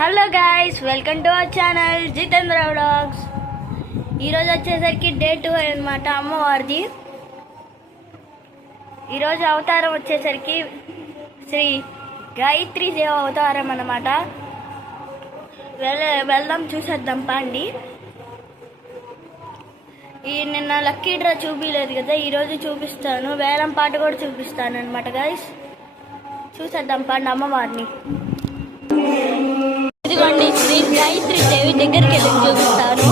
Hello guys, welcome to our channel Jitendra vlogs. ఈరోజు వచ్చేసరికి day 2 అనమాట అమ్మవారిది. ఈరోజు అవతారం వచ్చేసరికి శ్రీ గాయత్రీ దేవ అవతారం అన్నమాట. వెళ్దాం, చూసేద్దాం పండి. నిన్న లక్కీ డ్రా చూపించలేదు కదా, ఈరోజు చూపిస్తాను. వేలం పాట కూడా చూపిస్తాను అనమాట గైస్. చూసేద్దాం పండి అమ్మవారిని. ఇదిగోండి శ్రీ గాయత్రీ దేవి దగ్గరికి వెళ్ళి చూపిస్తాను.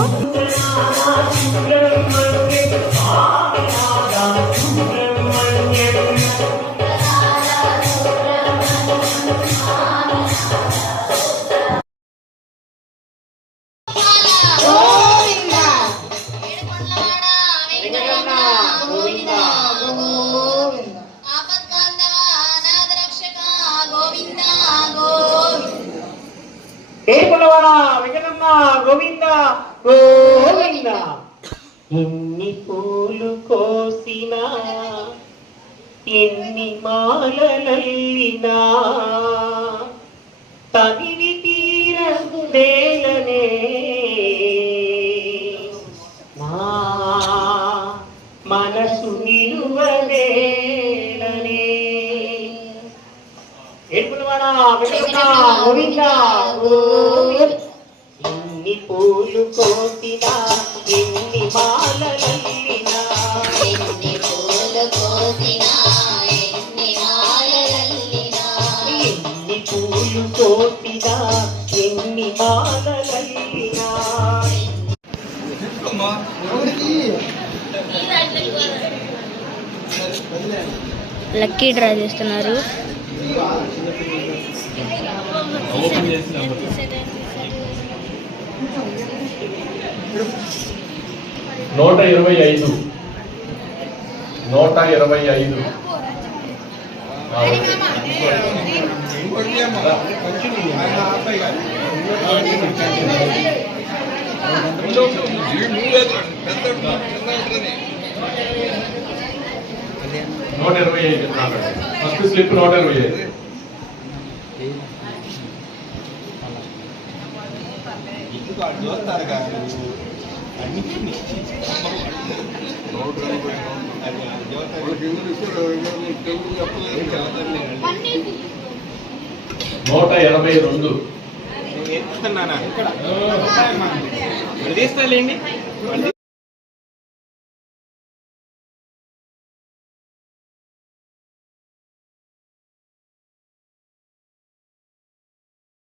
గోవింద గోవింద. ఎన్ని పూలు కోసినా, ఎన్ని మాలలల్లినా, తనివి తీరదేలనే నా మనసు నిలువదేలనే. ఏడుకున్నవాడా గోవింద గోవింద. ఎన్ని పూలు కోసినా, ఎన్ని మాలలల్లినా, ఎన్ని పూలు కోసినా, ఎన్ని మాలలల్లినా, ఎన్ని పూలు కోసినా, ఎన్ని మాలలల్లినా. లక్కీ డ్రా చేస్తున్నారు. 125 125. First slip 125. చూస్తారు కాదు $182. తీస్తాలేండి.